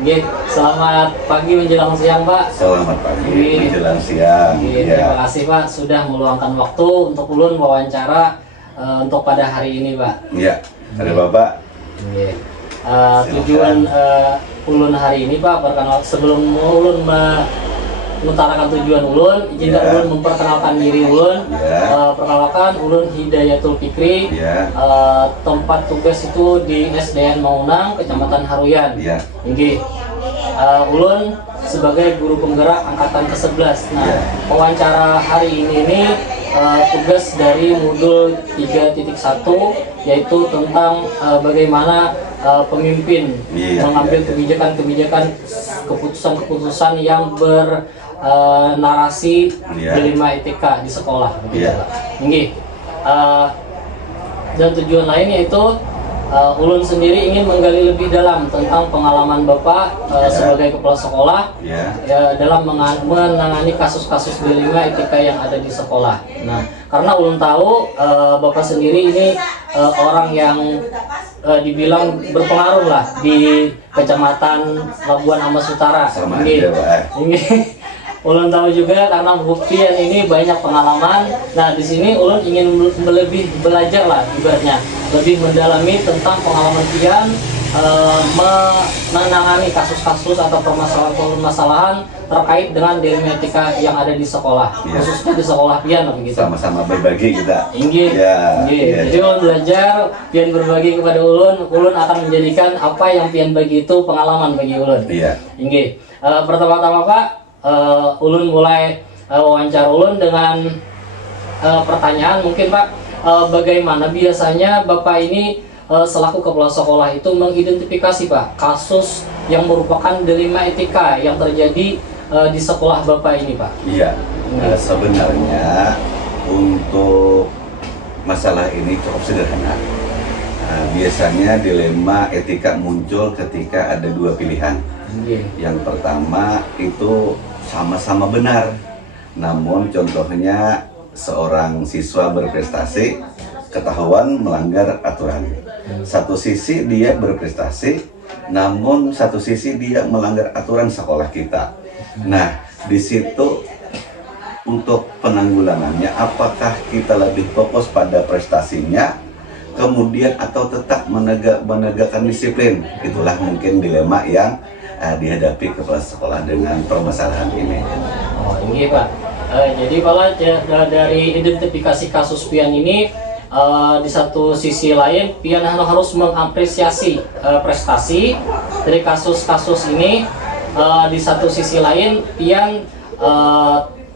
Oke, selamat pagi menjelang siang Pak. Selamat pagi Oke. menjelang siang. Oke, terima kasih Pak sudah meluangkan waktu untuk ulun wawancara untuk pada hari ini Pak. Iya, ada Bapak. Oke. Tujuan ulun hari ini Pak, sebelum ulun mengutarakan tujuan ulun, izinkan Ya. ulun memperkenalkan diri ulun. Ya. Perkenalkan ulun Hidayatul Fikri. Ya. Tempat tugas itu di SDN Maunang, Kecamatan Haruyan. Ya. Oke. Ulun sebagai guru penggerak angkatan ke-11. Nah, Ya. wawancara hari ini tugas dari modul 3.1 yaitu tentang bagaimana pemimpin Iya, mengambil iya. kebijakan-kebijakan, keputusan-keputusan yang narasi Iya. dilema etika di sekolah. Begitu, Iya. Pak. Oke. Dan tujuan lain yaitu ulun sendiri ingin menggali lebih dalam tentang pengalaman Bapak sebagai kepala sekolah Ya. dalam menangani kasus-kasus dilema etika yang ada di sekolah. Nah, karena ulun tahu Bapak sendiri ini orang yang dibilang berpengaruh lah di Kecamatan Labuan Amas Utara. Sama Ini, aja, Pak. ini ulun tahu juga karena bukti yang ini banyak pengalaman. Nah, di sini ulun ingin lebih belajar lah ibaratnya, lebih mendalami tentang pengalaman pian menangani kasus-kasus atau permasalahan-permasalahan terkait dengan dilema etika yang ada di sekolah, Iya. khususnya di sekolah pian begitu. Sama-sama berbagi kita. Inggih, Ya. Ya. Jadi ulun belajar, pian berbagi kepada ulun akan menjadikan apa yang pian bagi itu pengalaman bagi ulun. Iya. Inggih. Pertama-tama Pak, ulun mulai wawancara ulun dengan pertanyaan mungkin Pak, bagaimana biasanya Bapak ini selaku kepala sekolah itu mengidentifikasi Pak kasus yang merupakan dilema etika yang terjadi di sekolah Bapak ini Pak? Iya. Sebenarnya untuk masalah ini cukup sederhana. Biasanya dilema etika muncul ketika ada dua pilihan. Yang pertama itu sama-sama benar, namun contohnya seorang siswa berprestasi ketahuan melanggar aturan. Satu sisi dia berprestasi, namun satu sisi dia melanggar aturan sekolah kita. Nah, di situ untuk penanggulangannya, apakah kita lebih fokus pada prestasinya, kemudian atau tetap menegakkan disiplin? Itulah mungkin dilema yang dihadapi kepala sekolah dengan permasalahan ini. Oh, ini Pak. Jadi kalau dari identifikasi kasus pian ini, di satu sisi lain pian harus mengapresiasi prestasi dari kasus-kasus ini. Di satu sisi lain pian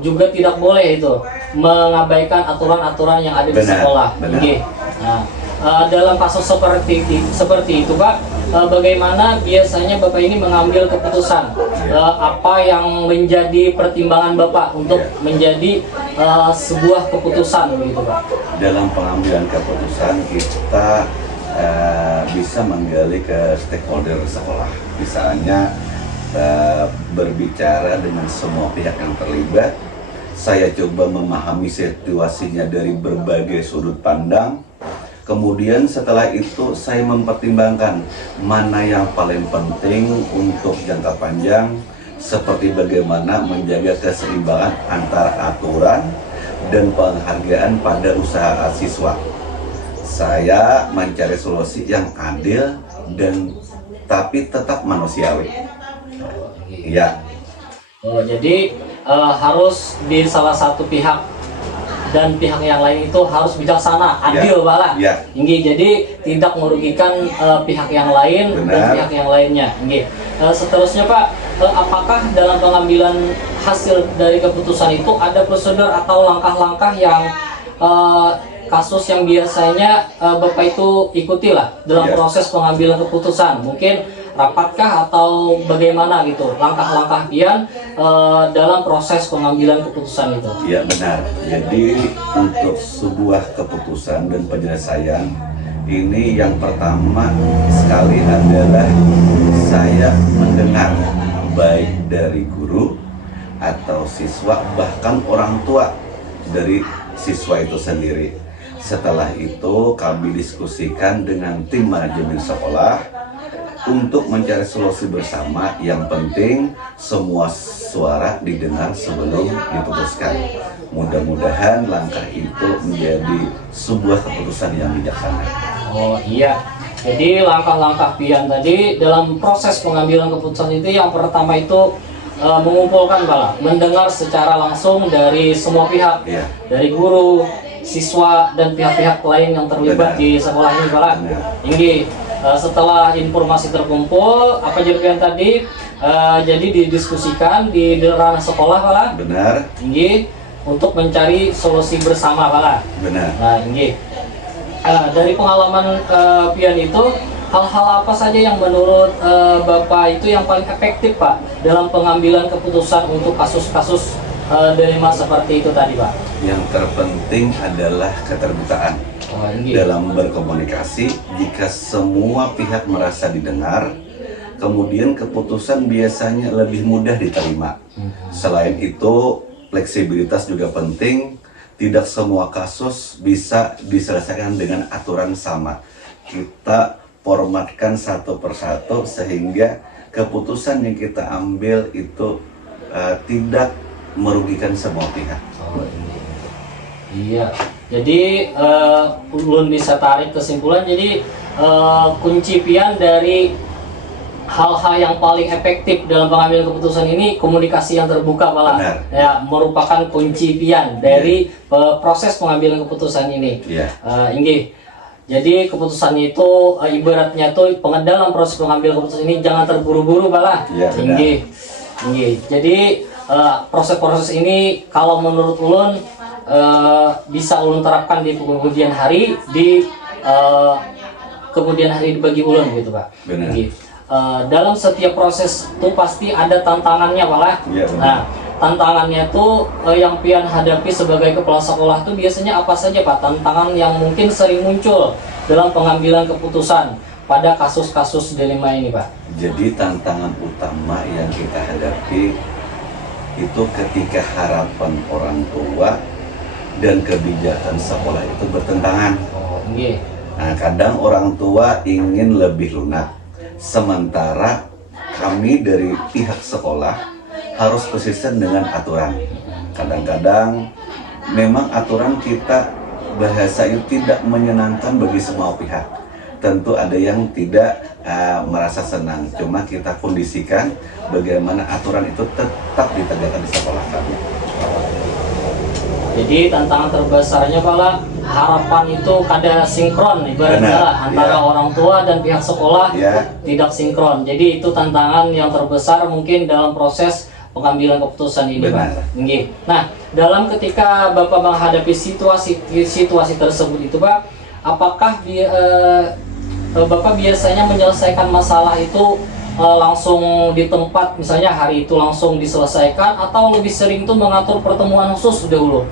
juga tidak boleh itu mengabaikan aturan-aturan yang ada di sekolah. Benar. Oke. Nah, dalam kasus seperti itu Pak, bagaimana biasanya Bapak ini mengambil keputusan? Apa yang menjadi pertimbangan Bapak untuk menjadi sebuah keputusan begitu Pak? Dalam pengambilan keputusan kita bisa menggali ke stakeholder sekolah, misalnya berbicara dengan semua pihak yang terlibat. Saya coba memahami situasinya dari berbagai sudut pandang. Kemudian setelah itu saya mempertimbangkan mana yang paling penting untuk jangka panjang, seperti bagaimana menjaga keseimbangan antara aturan dan penghargaan pada usaha siswa. Saya mencari solusi yang adil dan tapi tetap manusiawi. Ya. Oh, jadi harus di salah satu pihak dan pihak yang lain itu harus bijaksana, adil Pak. Ya. Jadi tidak merugikan pihak yang lain. Benar. Dan pihak yang lainnya. Seterusnya Pak, apakah dalam pengambilan hasil dari keputusan itu ada prosedur atau langkah-langkah yang kasus yang biasanya Bapak itu ikuti lah dalam proses pengambilan keputusan? Mungkin rapatkah atau bagaimana gitu langkah-langkah pian dalam proses pengambilan keputusan itu? Ya benar. Jadi untuk sebuah keputusan dan penyelesaian ini yang pertama sekali adalah saya mendengar baik dari guru atau siswa bahkan orang tua dari siswa itu sendiri. Setelah itu kami diskusikan dengan tim manajemen sekolah untuk mencari solusi bersama. Yang penting semua suara didengar sebelum diputuskan. Mudah-mudahan langkah itu menjadi sebuah keputusan yang bijaksana. Oh iya, jadi langkah-langkah Pian tadi dalam proses pengambilan keputusan itu yang pertama itu mengumpulkan Pak, mendengar secara langsung dari semua pihak, Iya. dari guru, siswa dan pihak-pihak lain yang terlibat Benar. di sekolah ini Pak. Benar. Ini setelah informasi terkumpul apa jadi tadi jadi didiskusikan di ranah sekolah Pak. Benar, Ini untuk mencari solusi bersama Pak. benar. Nah ini dari pengalaman Pian itu hal-hal apa saja yang menurut Bapak itu yang paling efektif Pak dalam pengambilan keputusan untuk kasus-kasus dilema seperti itu tadi Pak? Yang terpenting adalah keterbukaan Oh, ini. dalam berkomunikasi. Jika semua pihak merasa didengar, kemudian keputusan biasanya lebih mudah diterima. Selain itu, fleksibilitas juga penting. Tidak semua kasus bisa diselesaikan dengan aturan sama. Kita formatkan satu persatu sehingga keputusan yang kita ambil itu tidak merugikan semua pihak. Oh, ini. Iya. Jadi ulun bisa tarik kesimpulan. Jadi kunci Pian dari hal-hal yang paling efektif dalam pengambilan keputusan ini komunikasi yang terbuka Pak. Benar. Ya, merupakan kunci Pian dari proses pengambilan keputusan ini. Iya. Inggih. Jadi keputusan itu ibaratnya tuh dalam proses pengambilan keputusan ini jangan terburu-buru Pak. Iya, benar. Inggih. Jadi proses-proses ini kalau menurut ulun bisa ulun terapkan di kemudian hari kemudian hari bagi ulun gitu Pak. Benar. Inggih. Dalam setiap proses itu pasti ada tantangannya Pak. Iya, benar. Nah, tantangannya tuh yang Pian hadapi sebagai kepala sekolah tuh biasanya apa saja Pak? Tantangan yang mungkin sering muncul dalam pengambilan keputusan pada kasus-kasus dilema ini Pak. Jadi tantangan utama yang kita hadapi itu ketika harapan orang tua dan kebijakan sekolah itu bertentangan. Oh, iya. Nah, kadang orang tua ingin lebih lunak, sementara kami dari pihak sekolah harus konsisten dengan aturan. Kadang-kadang memang aturan kita bahasanya tidak menyenangkan bagi semua pihak. Tentu ada yang tidak merasa senang. Cuma kita kondisikan bagaimana aturan itu tetap ditegakkan di sekolah kami. Jadi tantangan terbesarnya Pak, harapan itu kada sinkron ibaratnya Benar, lah, antara iya. orang tua dan pihak sekolah Ya, tidak sinkron. Jadi itu tantangan yang terbesar mungkin dalam proses pengambilan keputusan ini Benar. Pak. Nggih. Nah, dalam ketika Bapak menghadapi situasi tersebut itu Pak, apakah Bapak biasanya menyelesaikan masalah itu langsung di tempat, misalnya hari itu langsung diselesaikan, atau lebih sering tuh mengatur pertemuan khusus dahulu?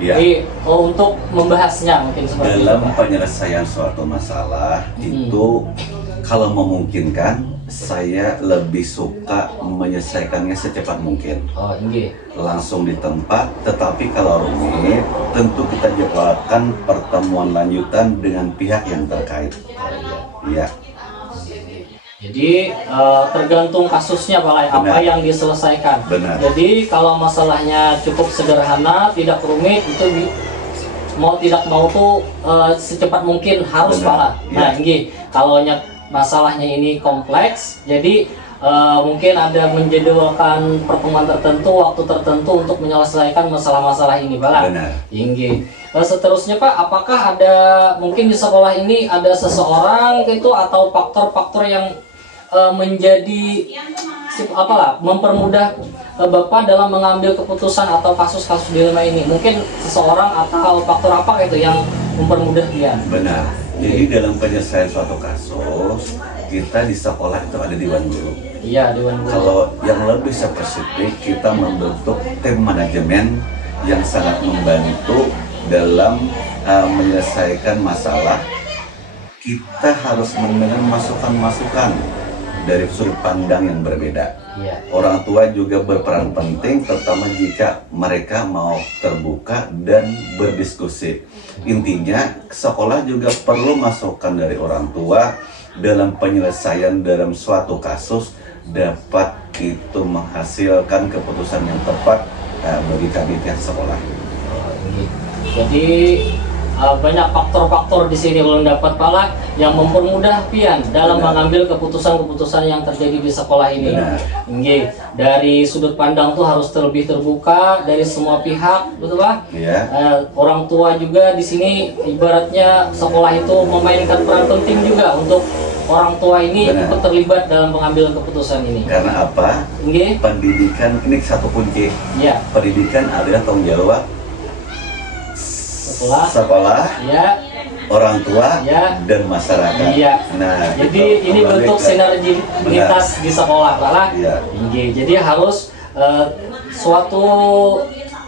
ya. Jadi untuk membahasnya mungkin seperti Dalam itu Pak. penyelesaian suatu masalah itu kalau memungkinkan saya lebih suka menyelesaikannya secepat mungkin. Oh, nggih. Langsung di tempat, tetapi kalau rumit tentu kita jadwalkan pertemuan lanjutan dengan pihak yang terkait. Iya, Jadi tergantung kasusnya Pak, apa Benar. yang diselesaikan. Benar. Jadi kalau masalahnya cukup sederhana, tidak rumit, itu mau tidak mau tuh secepat mungkin harus Benar. Pak. Nah, Iya. kalau masalahnya ini kompleks, jadi mungkin ada menjadwalkan pertemuan tertentu, waktu tertentu untuk menyelesaikan masalah-masalah ini Pak. benar. Seterusnya Pak, apakah ada mungkin di sekolah ini ada seseorang gitu atau faktor-faktor yang menjadi mempermudah Bapak dalam mengambil keputusan atau kasus-kasus dilema ini? Mungkin seseorang atau faktor apa gitu yang mempermudah dia? Benar. Jadi dalam penyelesaian suatu kasus, kita di sekolah itu ada dewan guru. Iya, Dewan Guru. Kalau yang lebih spesifik, kita membentuk tim manajemen yang sangat membantu dalam menyelesaikan masalah. Kita harus mendengar masukan-masukan dari sudut pandang yang berbeda. Iya. Orang tua juga berperan penting, terutama jika mereka mau terbuka dan berdiskusi. Intinya, sekolah juga perlu masukan dari orang tua dalam penyelesaian dalam suatu kasus dapat itu menghasilkan keputusan yang tepat bagi kami pihak sekolah. Jadi banyak faktor-faktor di sini ulun dapat pala yang mempermudah pian dalam mengambil keputusan-keputusan yang terjadi di sekolah ini. Nggih, dari sudut pandang tuh harus terlebih terbuka dari semua pihak, betul Pak? Iya. Orang tua juga di sini ibaratnya sekolah itu memainkan peran penting juga untuk orang tua ini ikut terlibat dalam pengambilan keputusan ini. Karena apa? Nggih. Pendidikan ini satu kunci. Iya. Pendidikan adalah tanggung jawab sekolah, ya, orang tua, ya, dan masyarakat. Iya. Nah, jadi ini bentuk sinergitas di sekolah, Pak. Iya. Jadi harus suatu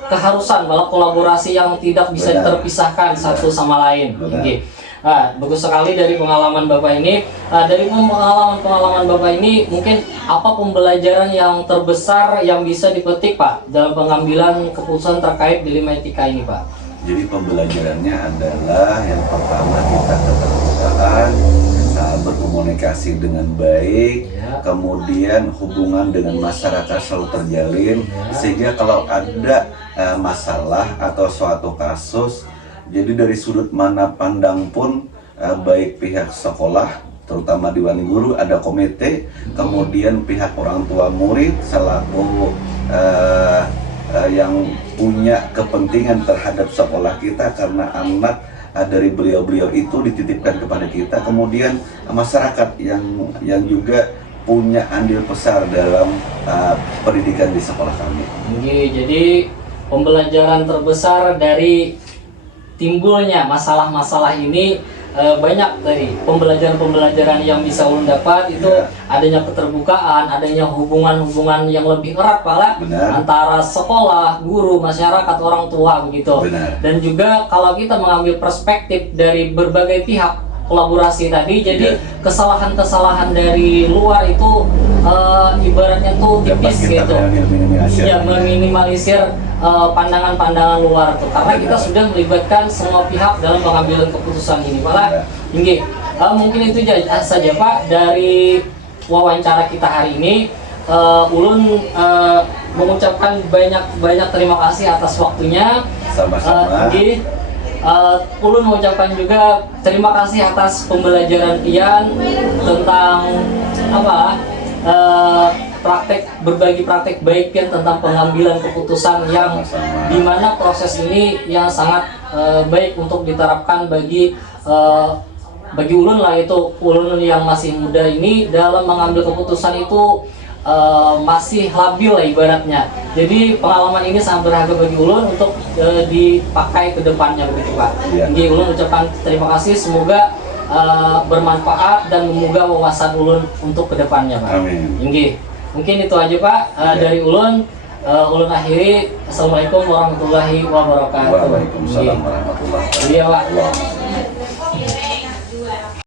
keharusan malah kolaborasi yang tidak bisa terpisahkan satu sama lain. Nah, bagus sekali dari pengalaman Bapak ini. Dari pengalaman Bapak ini, mungkin apa pembelajaran yang terbesar yang bisa dipetik Pak dalam pengambilan keputusan terkait dilema etika ini Pak? Jadi pembelajarannya adalah yang pertama kita keterbukaan, berkomunikasi dengan baik, kemudian hubungan dengan masyarakat selalu terjalin, sehingga kalau ada masalah atau suatu kasus, jadi dari sudut mana pandang pun baik pihak sekolah, terutama Dewan Guru ada komite, kemudian pihak orang tua murid selaku yang punya kepentingan terhadap sekolah kita karena anak dari beliau-beliau itu dititipkan kepada kita, kemudian masyarakat yang juga punya andil besar dalam pendidikan di sekolah kami. Jadi pembelajaran terbesar dari timbulnya masalah-masalah ini banyak dari pembelajaran-pembelajaran yang bisa ulun dapat itu adanya keterbukaan, adanya hubungan-hubungan yang lebih erat pala antara sekolah, guru, masyarakat, orang tua begitu. Dan juga kalau kita mengambil perspektif dari berbagai pihak kolaborasi tadi, jadi kesalahan-kesalahan dari luar itu ibaratnya tuh tipis gitu. Ya, meminimalisir pandangan-pandangan luar tuh, karena kita sudah melibatkan semua pihak dalam pengambilan keputusan ini, Pak. Mungkin itu saja Pak dari wawancara kita hari ini. Ulun mengucapkan banyak terima kasih atas waktunya. Sama-sama. Ulun mengucapkan juga terima kasih atas pembelajaran pian tentang berbagi praktek baik pian tentang pengambilan keputusan yang dimana proses ini yang sangat baik untuk diterapkan bagi ulun lah, itu ulun yang masih muda ini dalam mengambil keputusan itu masih labil lah ibaratnya. Jadi pengalaman ini sangat berharga bagi ulun untuk dipakai ke depannya begitu Pak. Jadi ulun ucapkan terima kasih, semoga bermanfaat dan membuka wawasan ulun untuk ke depannya Pak. Amin. Mungkin itu aja Pak dari ulun. Ulun akhiri. Assalamualaikum warahmatullahi wabarakatuh. Waalaikumsalam warahmatullahi wabarakatuh. Iya Pak.